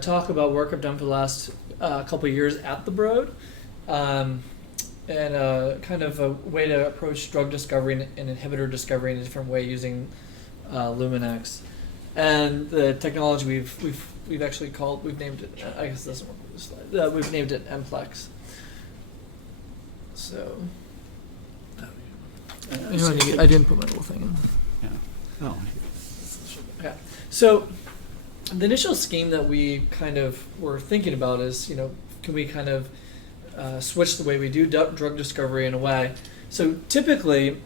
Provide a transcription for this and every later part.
talk about work I've done for the last couple of years at the Broad, and kind of a way to approach drug discovery and inhibitor discovery in a different way using Luminex. And the technology we've actually we've named it, I guess this doesn't work with this slide, we've named it mlex. So, I didn't put my little thing in. Yeah. Oh. Okay. So, the initial scheme that we kind of were thinking about is, can we kind of switch the way we do drug discovery in a way? So typically,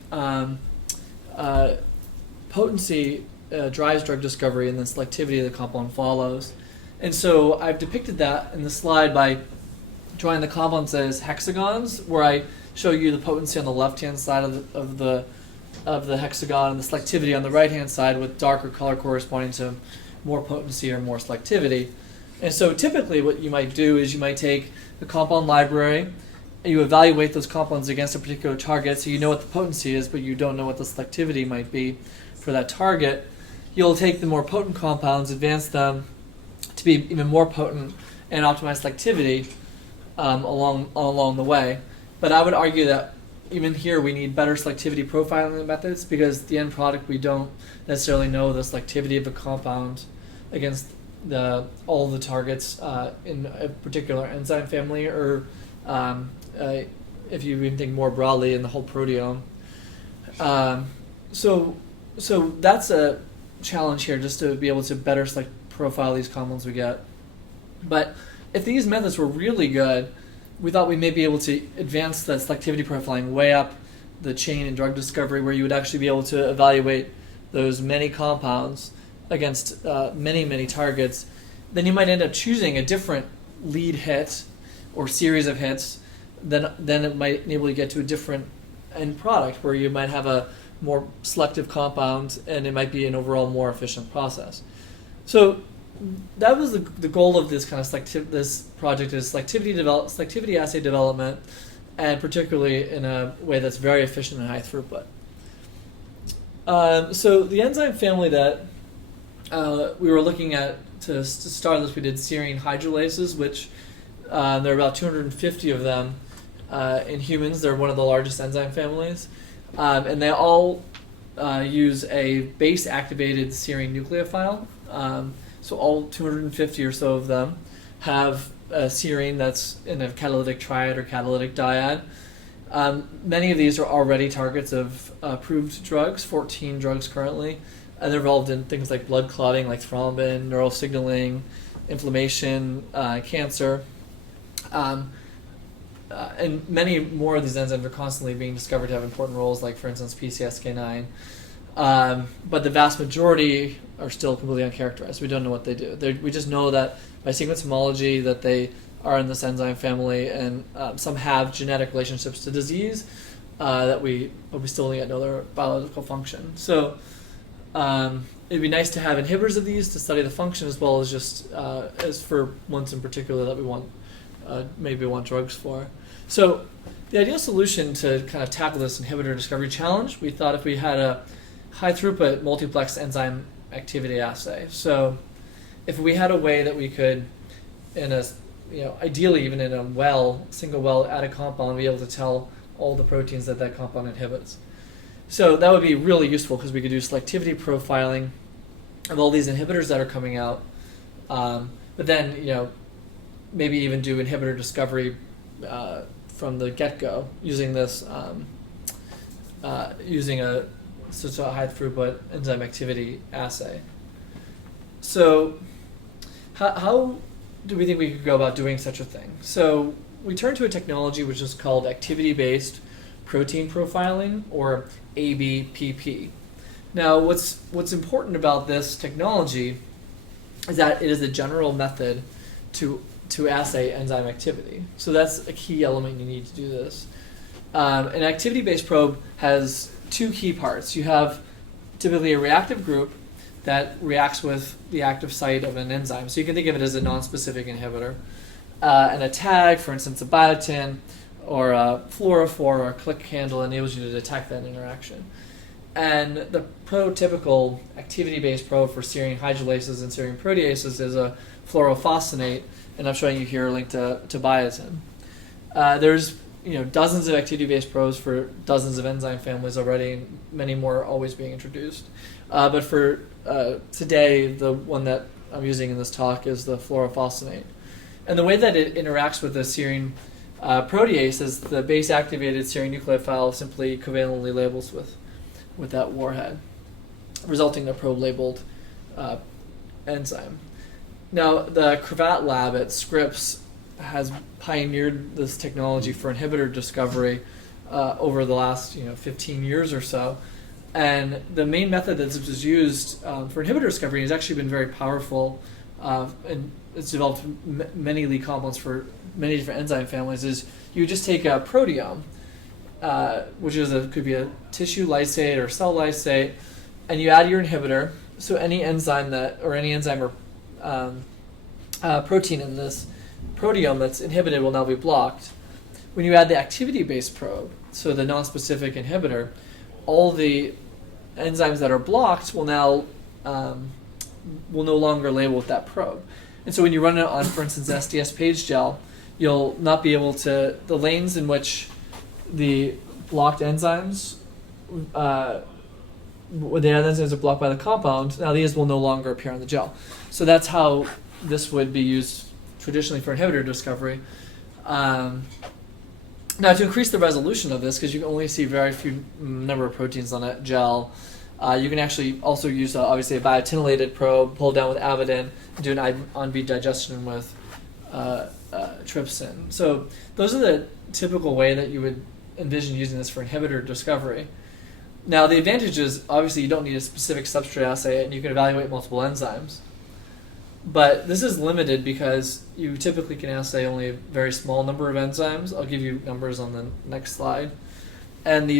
potency drives drug discovery, and then selectivity of the compound follows. And so I've depicted that in the slide by drawing the compounds as hexagons, where I show you the potency on the left-hand side of the hexagon and the selectivity on the right-hand side, with darker color corresponding to more potency or more selectivity. And so typically what you might do is you might take the compound library, and you evaluate those compounds against a particular target, so you know what the potency is, but you don't know what the selectivity might be for that target. You'll take the more potent compounds, advance them to be even more potent, and optimize selectivity along the way. But I would argue that even here we need better selectivity profiling methods, because the end product, we don't necessarily know the selectivity of a compound against all the targets in a particular enzyme family, or if you even think more broadly in the whole proteome. So that's a challenge here, just to be able to better profile these compounds we get. But if these methods were really good, we thought we may be able to advance the selectivity profiling way up the chain in drug discovery, where you would actually be able to evaluate those many compounds against many targets. Then you might end up choosing a different lead hit or series of hits. Then it might enable you to get to a different end product, where you might have a more selective compound, and it might be an overall more efficient process. So that was the goal of this kind of this project, is selectivity assay development, and particularly in a way that's very efficient and high throughput. So the enzyme family that we were looking at to start this, we did serine hydrolases, which there are about 250 of them in humans. They're one of the largest enzyme families. And they all use a base-activated serine nucleophile. So all 250 or so of them have a serine that's in a catalytic triad or catalytic dyad. Many of these are already targets of approved drugs, 14 drugs currently. And they're involved in things like blood clotting, like thrombin, neural signaling, inflammation, cancer. And many more of these enzymes are constantly being discovered to have important roles, like, for instance, PCSK9. But the vast majority are still completely uncharacterized. We don't know what they do. We just know that by sequence homology that they are in this enzyme family, and some have genetic relationships to disease, but we still only know their biological function. So it'd be nice to have inhibitors of these to study the function, as well as just as for ones in particular that we want maybe want drugs for. So the ideal solution to kind of tackle this inhibitor discovery challenge, we thought if we had a high-throughput multiplexed enzyme activity assay. So if we had a way that we could, ideally even in a single well, add a compound, be able to tell all the proteins that compound inhibits. So that would be really useful, because we could do selectivity profiling of all these inhibitors that are coming out, but then maybe even do inhibitor discovery from the get-go using this using such a high throughput enzyme activity assay. So how do we think we could go about doing such a thing? So we turned to a technology which is called activity-based protein profiling, or ABPP. Now what's important about this technology is that it is a general method to assay enzyme activity. So that's a key element you need to do this. An activity-based probe has two key parts. You have typically a reactive group that reacts with the active site of an enzyme. So you can think of it as a non-specific inhibitor. And a tag, for instance, a biotin, or a fluorophore, or a click handle enables you to detect that interaction. And the prototypical activity-based probe for serine hydrolases and serine proteases is a fluorophosphonate, and I'm showing you here a link to biotin. There's dozens of activity-based probes for dozens of enzyme families already, and many more are always being introduced. But for today, the one that I'm using in this talk is the fluorophosphonate. And the way that it interacts with the serine protease is the base-activated serine nucleophile simply covalently labels with that warhead, resulting in a probe-labeled enzyme. Now, the Cravat lab at Scripps has pioneered this technology for inhibitor discovery over the last 15 years or so. And the main method that's used for inhibitor discovery has actually been very powerful, and it's developed many lead compounds for many different enzyme families. Is you just take a proteome, which could be a tissue lysate or cell lysate, and you add your inhibitor. So any enzyme or protein in this proteome that's inhibited will now be blocked. When you add the activity-based probe, so the non-specific inhibitor, all the enzymes that are blocked will now will no longer label with that probe. And so when you run it on, for instance, SDS page gel, you'll not be able to, the lanes in which the blocked enzymes, when the enzymes are blocked by the compound, now these will no longer appear on the gel. So that's how this would be used traditionally for inhibitor discovery. Now, to increase the resolution of this, because you can only see very few number of proteins on a gel, you can actually also use obviously a biotinylated probe, pull down with avidin, and do an on-beat digestion with trypsin. So those are the typical way that you would envision using this for inhibitor discovery. Now, the advantage is obviously you don't need a specific substrate assay, and you can evaluate multiple enzymes. But this is limited because you typically can assay only a very small number of enzymes. I'll give you numbers on the next slide. And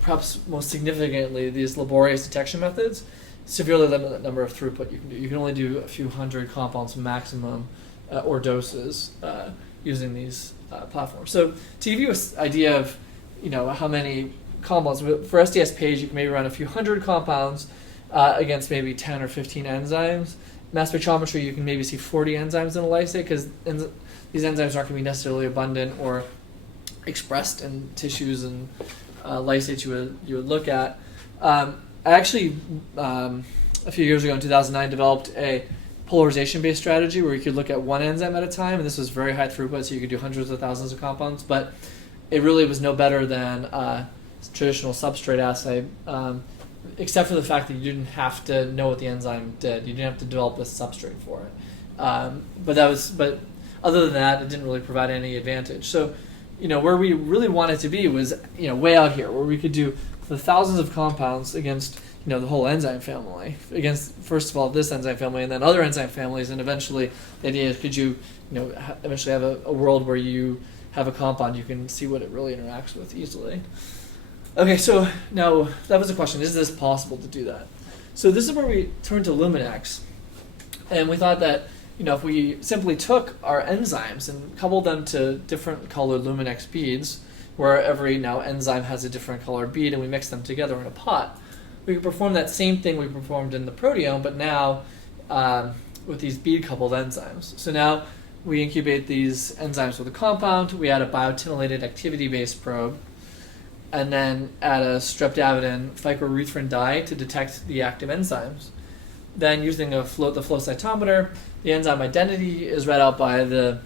perhaps most significantly, these laborious detection methods severely limit the number of throughput you can do. You can only do a few hundred compounds maximum or doses using these platforms. So to give you an idea of how many compounds, for SDS page you can maybe run a few hundred compounds against maybe 10 or 15 enzymes. Mass spectrometry, you can maybe see 40 enzymes in a lysate because these enzymes aren't going to be necessarily abundant or expressed in tissues and lysates you would look at. I actually, a few years ago in 2009, developed a polarization-based strategy where you could look at one enzyme at a time, and this was very high throughput, so you could do hundreds of thousands of compounds, but it really was no better than traditional substrate assay. Except for the fact that you didn't have to know what the enzyme did. You didn't have to develop a substrate for it. But other than that, it didn't really provide any advantage. So, where we really wanted to be was, way out here, where we could do the thousands of compounds against, the whole enzyme family, against, first of all, this enzyme family and then other enzyme families, and eventually the idea is could you, eventually have a world where you have a compound you can see what it really interacts with easily. Okay, so now that was the question, is this possible to do that? So this is where we turned to Luminex, and we thought that if we simply took our enzymes and coupled them to different colored Luminex beads, where every now enzyme has a different colored bead, and we mix them together in a pot, we could perform that same thing we performed in the proteome, but now with these bead-coupled enzymes. So now we incubate these enzymes with a compound, we add a biotinylated activity-based probe, and then add a streptavidin phycoerythrin dye to detect the active enzymes. Then using the flow cytometer, the enzyme identity is read out by the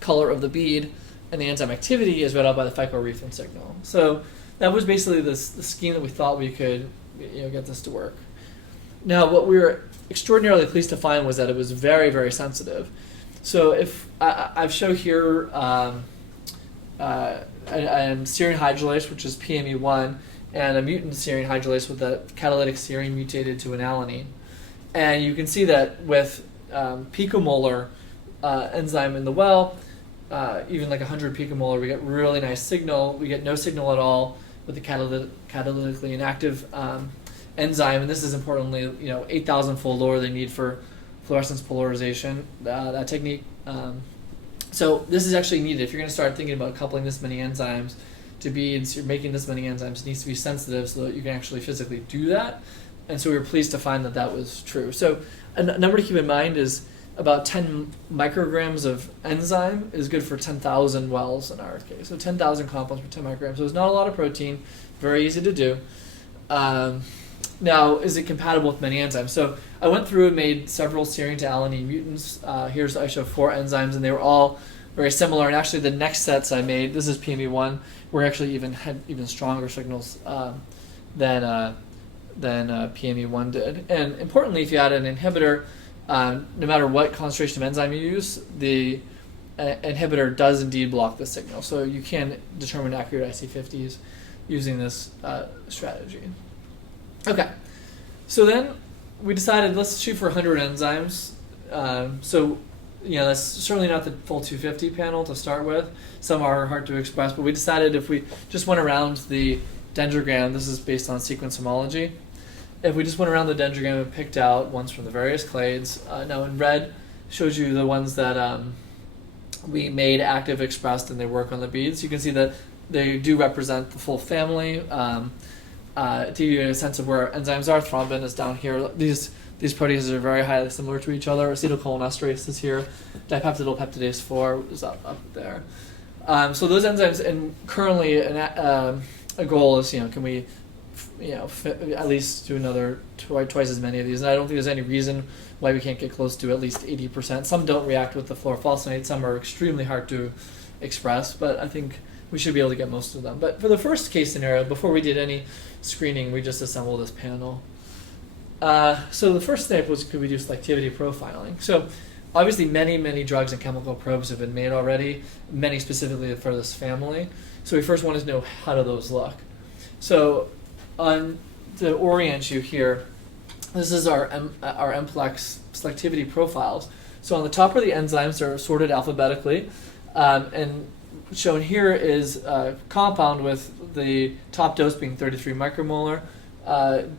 color of the bead, and the enzyme activity is read out by the phycoerythrin signal. So that was basically the scheme that we thought we could get this to work. Now, what we were extraordinarily pleased to find was that it was very, very sensitive. So if I've shown here and serine hydrolase, which is PME1, and a mutant serine hydrolase with a catalytic serine mutated to an alanine. And you can see that with picomolar enzyme in the well, even like 100 picomolar, we get really nice signal. We get no signal at all with the catalytically inactive enzyme, and this is importantly 8,000-fold lower than you need for fluorescence polarization, that technique. So this is actually needed if you're going to start thinking about coupling this many enzymes to be, and so you're making this many enzymes, it needs to be sensitive so that you can actually physically do that. And so we were pleased to find that that was true. So a number to keep in mind is about 10 micrograms of enzyme is good for 10,000 wells in our case. So 10,000 compounds per 10 micrograms. So it's not a lot of protein, very easy to do. Now, is it compatible with many enzymes? So I went through and made several serine to alanine mutants. I show 4 enzymes, and they were all very similar. And actually, the next sets I made, this is PME1, were actually had even stronger signals than PME1 did. And importantly, if you add an inhibitor, no matter what concentration of enzyme you use, the inhibitor does indeed block the signal. So you can determine accurate IC50s using this strategy. Okay, so then we decided let's shoot for 100 enzymes. So that's certainly not the full 250 panel to start with. Some are hard to express, but we decided if we just went around the dendrogram, this is based on sequence homology, if we just went around the dendrogram and picked out ones from the various clades, now in red shows you the ones that we made active expressed and they work on the beads. You can see that they do represent the full family. To give you a sense of where enzymes are, thrombin is down here. These proteases are very highly similar to each other. Acetylcholinesterase is here. Dipeptidyl peptidase 4 is up there. So those enzymes, and currently a goal is, can we at least do another twice as many of these. And I don't think there's any reason why we can't get close to at least 80%. Some don't react with the fluorophosphonate. Some are extremely hard to express, but I think we should be able to get most of them. But for the first case scenario, before we did any screening, we just assembled this panel. So the first step was, could we do selectivity profiling? So obviously many drugs and chemical probes have been made already, many specifically for this family. So we first wanted to know, how do those look? So to orient you here, this is our mlex selectivity profiles. So on the top are the enzymes. They're sorted alphabetically, and shown here is a compound with the top dose being 33 micromolar,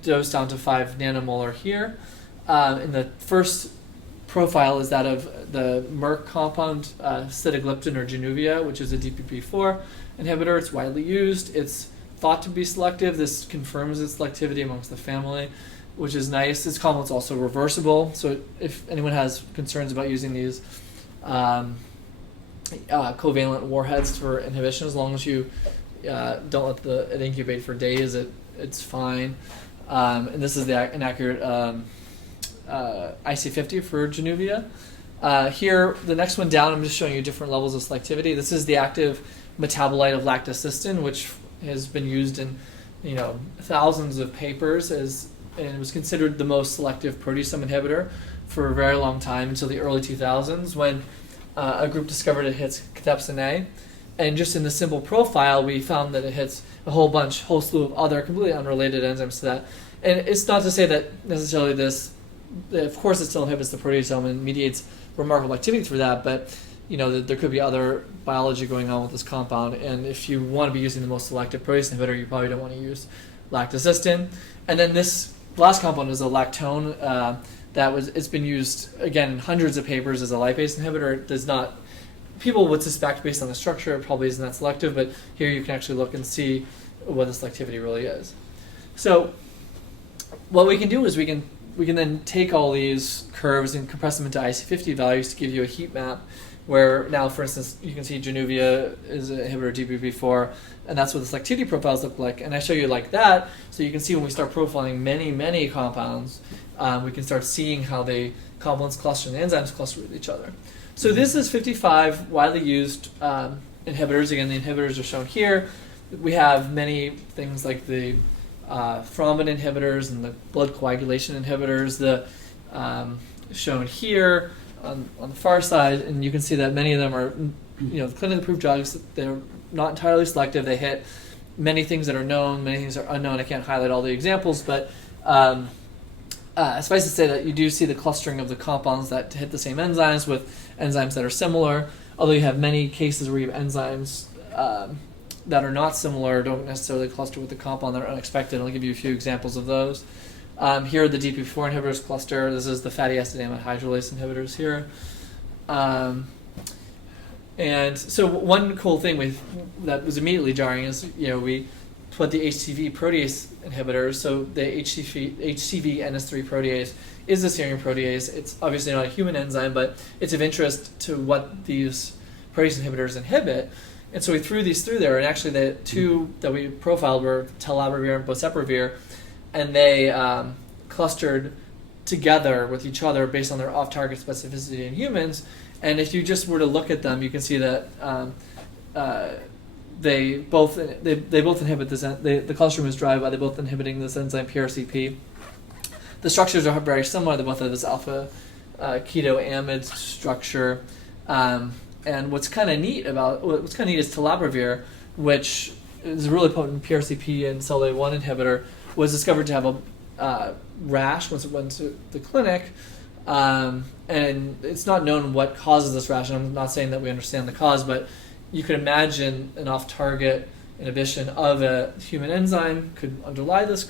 dose down to 5 nanomolar here. And the first profile is that of the Merck compound, sitagliptin or Januvia, which is a DPP4 inhibitor. It's widely used. It's thought to be selective. This confirms its selectivity amongst the family, which is nice. This compound's also reversible, so if anyone has concerns about using these covalent warheads for inhibition, as long as you don't let it incubate for days, it's fine. And this is an accurate IC50 for Januvia. Here, the next one down, I'm just showing you different levels of selectivity. This is the active metabolite of lactocystin, which has been used in thousands of papers and it was considered the most selective proteasome inhibitor for a very long time, until the early 2000s, when a group discovered it hits cathepsin A. And just in the simple profile, we found that it hits a whole slew of other completely unrelated enzymes to that. And it's not to say that necessarily of course it still inhibits the proteasome and mediates remarkable activity through that, but there could be other biology going on with this compound. And if you want to be using the most selective protease inhibitor, you probably don't want to use lactocystin. And then this last compound is a lactone. It's been used again in hundreds of papers as a lipase inhibitor. It does not. People would suspect based on the structure it probably isn't that selective, but here you can actually look and see what the selectivity really is. So what we can do is we can then take all these curves and compress them into IC50 values to give you a heat map, where now, for instance, you can see Januvia is an inhibitor of DPP4, and that's what the selectivity profiles look like. And I show you like that, so you can see when we start profiling many compounds, we can start seeing how the compounds cluster and the enzymes cluster with each other. So this is 55 widely used inhibitors. Again, the inhibitors are shown here. We have many things like the thrombin inhibitors and the blood coagulation inhibitors, shown here on the far side, and you can see that many of them are clinically approved drugs. They're not entirely selective. They hit many things that are known, many things that are unknown. I can't highlight all the examples, but suffice to say that you do see the clustering of the compounds that hit the same enzymes with enzymes that are similar, although you have many cases where you have enzymes that are not similar, don't necessarily cluster with the compound that are unexpected. I'll give you a few examples of those. Here are the DP4 inhibitors cluster. This is the fatty acid amide hydrolase inhibitors here. And so one cool thing that was immediately jarring is, we put the HCV protease inhibitors. So the HCV NS3 protease is a serine protease. It's obviously not a human enzyme, but it's of interest to what these protease inhibitors inhibit. And so we threw these through there, and actually the two that we profiled were telaprevir and boceprevir, and they clustered together with each other based on their off-target specificity in humans. And if you just were to look at them, you can see that they both inhibit this. The clustering was driven by they both inhibiting this enzyme PRCP. The structures are very similar. They both have this alpha keto-amide structure. And what's kind of neat is telaprevir, which is a really potent PRCP and CEL1 inhibitor, was discovered to have a rash once it went to the clinic. And it's not known what causes this rash. And I'm not saying that we understand the cause, but you could imagine an off-target inhibition of a human enzyme could underlie this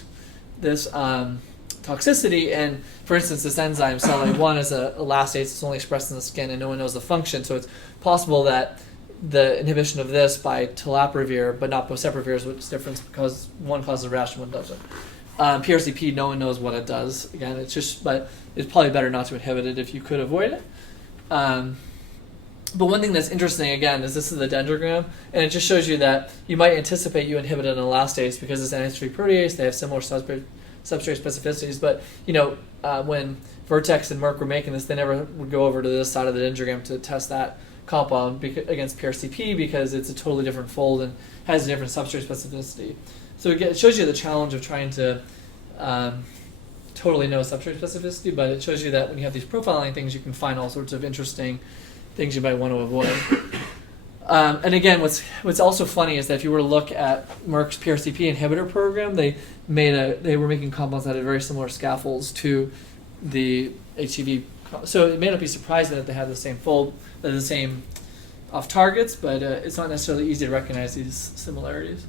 toxicity. And for instance, this enzyme CEL1 is a elastase that's only expressed in the skin, and no one knows the function. So it's possible that the inhibition of this by telaprevir, but not boceprevir, is what's different because one causes a rash and one doesn't. PRCP, no one knows what it does. Again, but it's probably better not to inhibit it if you could avoid it. But one thing that's interesting, again, is this is the dendrogram, and it just shows you that you might anticipate you inhibit an elastase because it's an NH3 protease. They have similar substrate specificities, but when Vertex and Merck were making this, they never would go over to this side of the dendrogram to test that compound against PRCP because it's a totally different fold and has a different substrate specificity. So it shows you the challenge of trying to totally know substrate specificity, but it shows you that when you have these profiling things, you can find all sorts of interesting things you might want to avoid. And again, what's also funny is that if you were to look at Merck's PRCP inhibitor program, they were making compounds that had very similar scaffolds to the HCV. So it may not be surprising that they have the same fold, the same off targets, but it's not necessarily easy to recognize these similarities.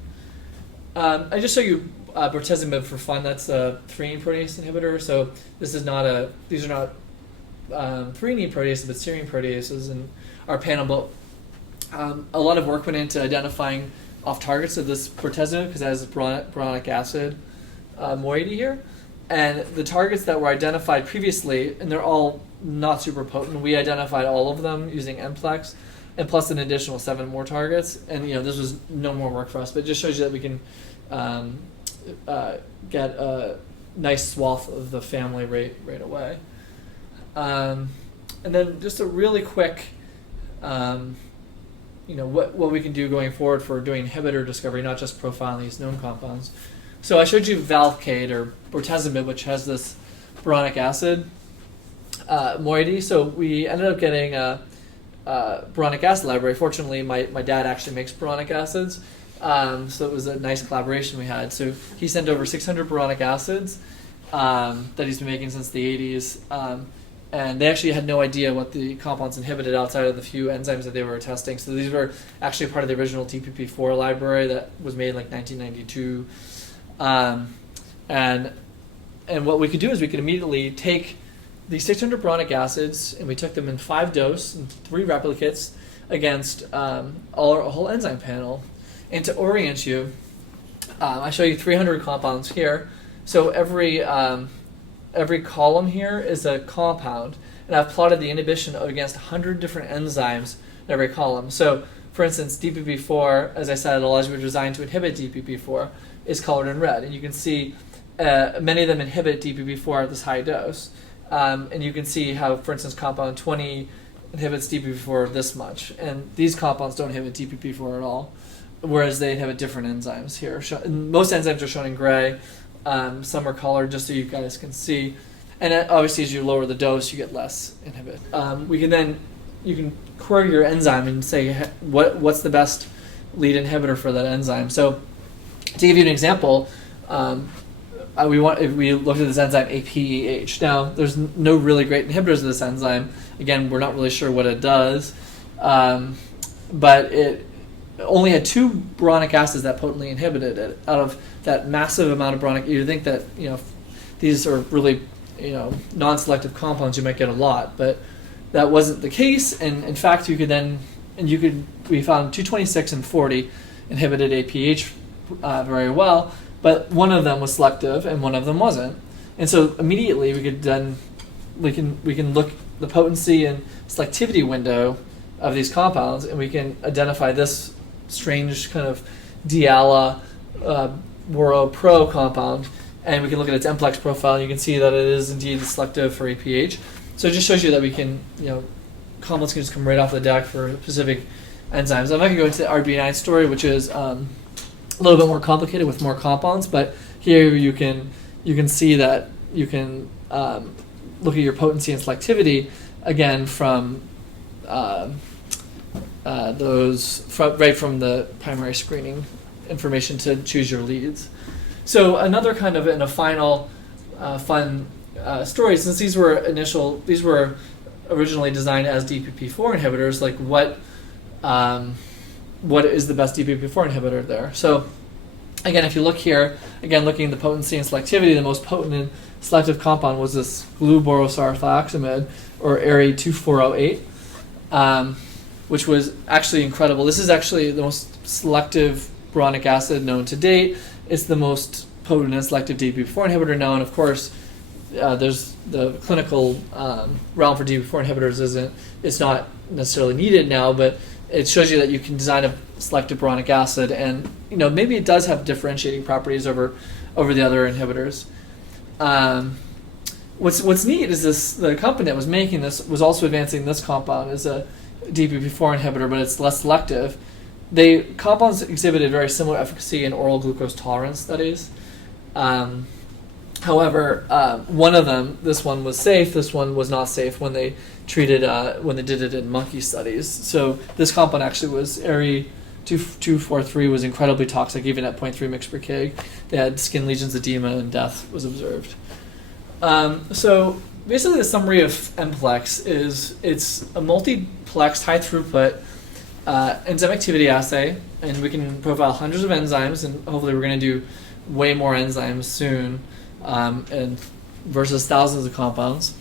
I just show you bortezomib for fun. That's a threonine protease inhibitor. So these are not threonine proteases, but serine proteases in our panel. But a lot of work went into identifying off targets of this bortezomib because it has boronic acid moiety here. And the targets that were identified previously, and they're all not super potent, we identified all of them using mlex, and plus an additional 7 more targets. And this was no more work for us, but it just shows you that we can get a nice swath of the family right away. And then just a really quick, what we can do going forward for doing inhibitor discovery, not just profiling these known compounds. So I showed you Velcade or bortezomib, which has this boronic acid moiety. So we ended up getting a boronic acid library. Fortunately, my dad actually makes boronic acids, so it was a nice collaboration we had. So he sent over 600 boronic acids that he's been making since the 80s. And they actually had no idea what the compounds inhibited outside of the few enzymes that they were testing. So these were actually part of the original DPP4 library that was made in 1992. And what we could do is we could immediately take these 600 boronic acids, and we took them in 5 dose and 3 replicates against a whole enzyme panel. And to orient you, I show you 300 compounds here. So every column here is a compound, and I've plotted the inhibition against 100 different enzymes in every column. So, for instance, DPP4, as I said, allows you to design to inhibit DPP4, is colored in red, and you can see many of them inhibit DPP4 at this high dose. And you can see how, for instance, compound 20 inhibits DPP4 this much, and these compounds don't inhibit DPP4 at all, whereas they inhibit different enzymes here. Most enzymes are shown in gray. Some are colored just so you guys can see. And obviously, as you lower the dose, you get less inhibit. You can query your enzyme and say what's the best lead inhibitor for that enzyme. So to give you an example, we looked at this enzyme APEH. Now, there's no really great inhibitors of this enzyme. Again, we're not really sure what it does, but it only had 2 boronic acids that potently inhibited it out of that massive amount of boronic. You'd think that these are really non-selective compounds, you might get a lot, but that wasn't the case. And in fact, you could then and we found 226 and 40 inhibited APH very well, but one of them was selective and one of them wasn't. And so immediately we can look the potency and selectivity window of these compounds, and we can identify this strange kind of Diala Woro Pro compound, and we can look at its mlex profile, and you can see that it is indeed selective for APH. So it just shows you that we can, compounds can just come right off the deck for specific enzymes. I'm not going to go into the RB9 story, which is a little bit more complicated with more compounds, but here you can see that you can look at your potency and selectivity again from right from the primary screening information to choose your leads. So another kind of in a final fun story, since these were originally designed as DPP4 inhibitors, like what is the best DPP4 inhibitor there? So again, if you look here, again looking at the potency and selectivity, the most potent and selective compound was this gluborosylthioxamide, or ARI-2408, which was actually incredible. This is actually the most selective boronic acid known to date. It's the most potent and selective DPP4 inhibitor known. Of course, there's the clinical realm for DPP4 inhibitors it's not necessarily needed now, but it shows you that you can design a selective boronic acid, and maybe it does have differentiating properties over the other inhibitors. What's neat is the company that was making this was also advancing this compound as a DPP4 inhibitor, but it's less selective. Compounds exhibited very similar efficacy in oral glucose tolerance studies. However, one of them, this one was safe, this one was not safe when they did it in monkey studies. So this compound actually was ARI-243 was incredibly toxic, even at 0.3 mg per kg. They had skin lesions, edema, and death was observed. So basically the summary of mlex is it's a multiplexed high throughput enzyme activity assay, and we can profile hundreds of enzymes, and hopefully we're going to do way more enzymes soon, and versus thousands of compounds.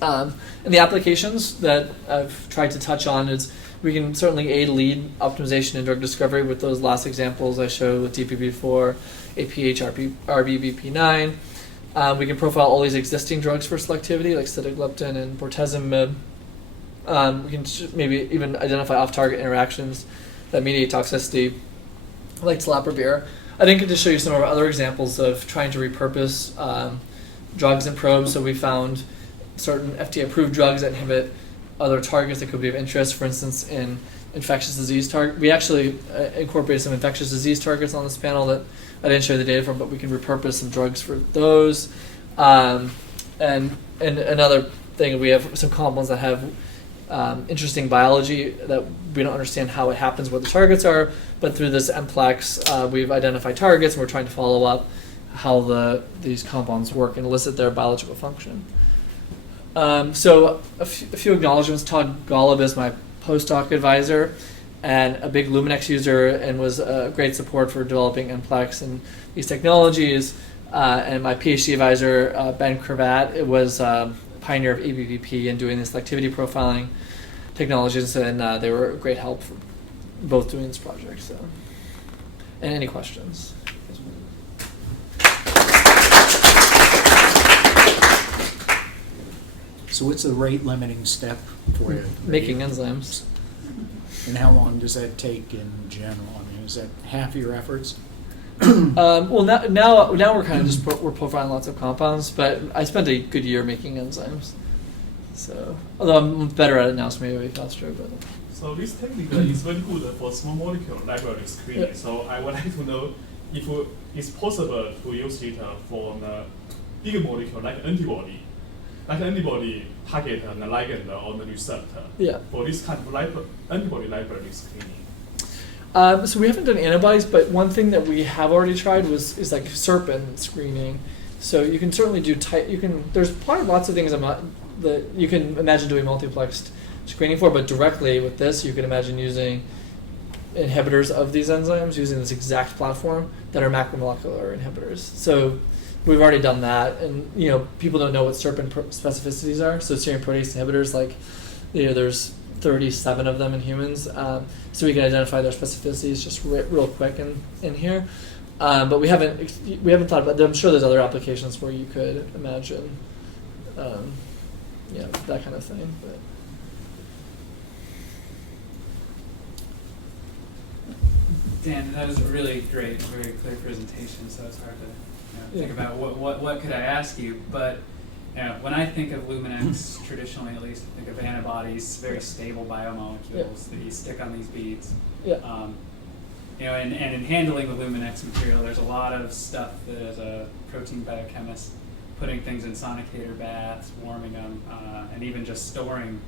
And the applications that I've tried to touch on is we can certainly aid lead optimization in drug discovery with those last examples I showed with DPP4, APH, RBBP9. We can profile all these existing drugs for selectivity, like sitagliptin and bortezomib. We can maybe even identify off-target interactions that mediate toxicity, like telaprevir. I didn't get to show you some of our other examples of trying to repurpose drugs and probes. So we found certain FDA-approved drugs that inhibit other targets that could be of interest. For instance, in infectious disease target, we actually incorporated some infectious disease targets on this panel that I didn't show the data from, but we can repurpose some drugs for those. And another thing, we have some compounds that have interesting biology that we don't understand how it happens, what the targets are, but through this mlex, we've identified targets, and we're trying to follow up how these compounds work and elicit their biological function. So a few acknowledgments. Todd Golub is my postdoc advisor and a big Luminex user, and was a great support for developing mlex and these technologies. And my PhD advisor, Ben Cravat, was pioneer of ABVP and doing this selectivity profiling technologies, and they were a great help for both doing this project. So, and any questions? So what's the rate limiting step for you? Making enzymes. And how long does that take in general? I mean, is that half of your efforts? Well, now we're kind of just we're profiling lots of compounds, but I spent a good year making enzymes. So, although I'm better at it now, so maybe it'll be faster. But so this technique is very good for small molecule library screening. Yeah. So I would like to know if it's possible to use it for the big molecule like antibody target the ligand or the receptor. Yeah. For this kind of antibody library screening. So we haven't done antibodies, but one thing that we have already tried is like serpin screening. So you can certainly do there's probably lots of things that you can imagine doing multiplexed screening for, but directly with this, you can imagine using inhibitors of these enzymes using this exact platform that are macromolecular inhibitors. So we've already done that, and people don't know what serpin specificities are. So serine protease inhibitors, like there's 37 of them in humans, so we can identify their specificities just real quick in here. But we haven't thought about. I'm sure there's other applications where you could imagine, that kind of thing. But Dan, that was a really great, very clear presentation. So it's hard to think about what could I ask you. But when I think of Luminex, traditionally at least, I think of antibodies, very stable biomolecules that you stick on these beads. Yeah. And in handling the Luminex material, there's a lot of stuff that as a protein biochemist, putting things in sonicator baths, warming them, and even just storing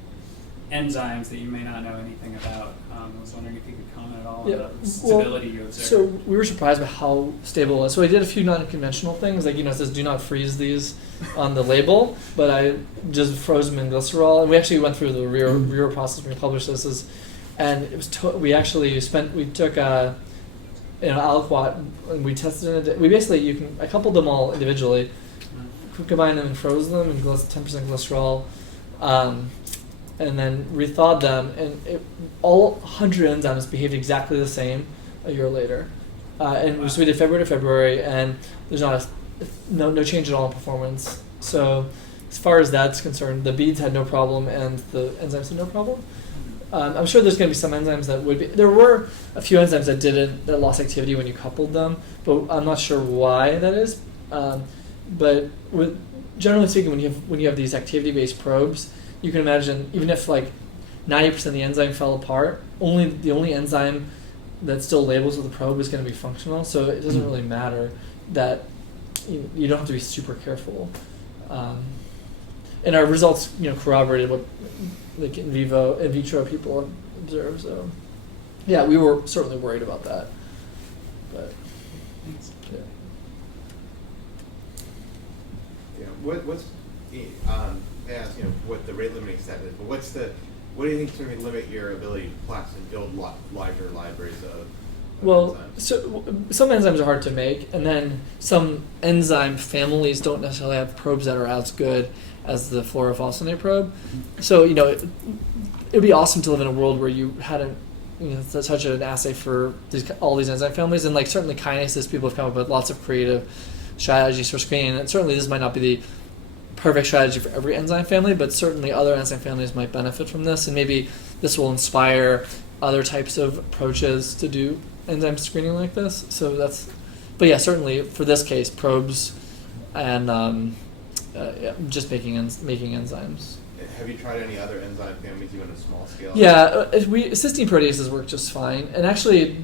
enzymes that you may not know anything about. I was wondering if you could comment at all on the stability you observed. So we were surprised by how stable it was. So I did a few non-conventional things, like it says do not freeze these on the label, but I just froze them in glycerol, and we actually went through the rear process when we published this. And it was we took aliquot and we tested it. I coupled them all individually, combined them and froze them in 10% glycerol, and then rethawed them, and all 100 enzymes behaved exactly the same a year later. So we did February to February, and there's no change at all in performance. So as far as that's concerned, the beads had no problem, and the enzymes had no problem. I'm sure there's going to be some enzymes that would be. There were a few enzymes that lost activity when you coupled them, but I'm not sure why that is. But generally speaking, when you have these activity-based probes, you can imagine even if like 90% of the enzyme fell apart, the only enzyme that still labels with the probe is going to be functional. So it doesn't really matter that you don't have to be super careful. And our results, corroborated what like in vitro people observe. So yeah, we were certainly worried about that. But Thanks. yeah. What's what the rate limiting step is, but what do you think is going to limit your ability to plex and build larger libraries of enzymes? So some enzymes are hard to make, and then some enzyme families don't necessarily have probes that are as good as the fluorophosphonate probe. So it'd be awesome to live in a world where you hadn't such an assay for all these enzyme families, and like certainly kinases, people have come up with lots of creative strategies for screening, and certainly this might not be the perfect strategy for every enzyme family, but certainly other enzyme families might benefit from this, and maybe this will inspire other types of approaches to do enzyme screening like this. But yeah, certainly for this case, probes and just making enzymes. Have you tried any other enzyme families, even on a small scale? Yeah, cysteine proteases work just fine, and actually,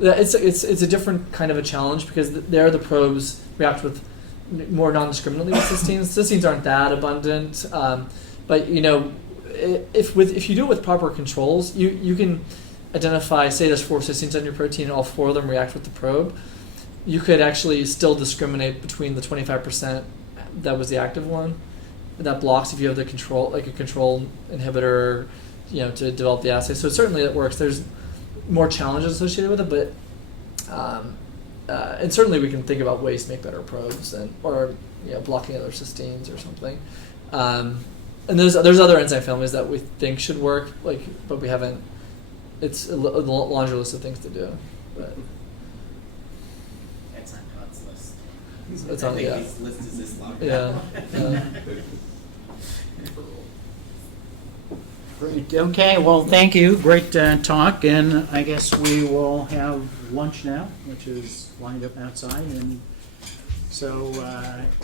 it's a different kind of a challenge because there the probes react with more non-discriminately with cysteines. Cysteines aren't that abundant, but if you do it with proper controls, you can identify, say there's 4 cysteines on your protein and all 4 of them react with the probe. You could actually still discriminate between the 25% that was the active one that blocks if you have the control, like a control inhibitor, to develop the assay. So certainly it works. There's more challenges associated with it, but and certainly we can think about ways to make better probes or blocking other cysteines or something. And there's other enzyme families that we think should work, but we haven't. It's a laundry list of things to do, but It's on God's list. it's I on think yeah. his list is this long. Yeah. Great. Okay. Well, thank you. Great talk, and I guess we will have lunch now, which is lined up outside, and so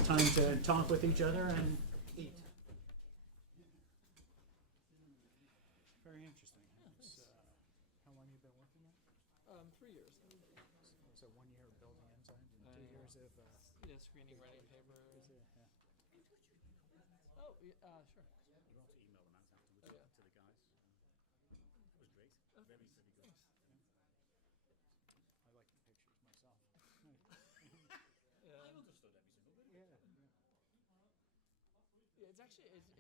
time to talk with each other and eat. Very interesting. How long have you been working on? 3 years. So 1 year of building enzymes and 2 years of Screening, writing papers. Oh, sure. You don't have to email them out afterwards to the guys. It was great. Very, very good. I like the pictures myself. Yeah. I understood every single bit. Yeah, it's actually it's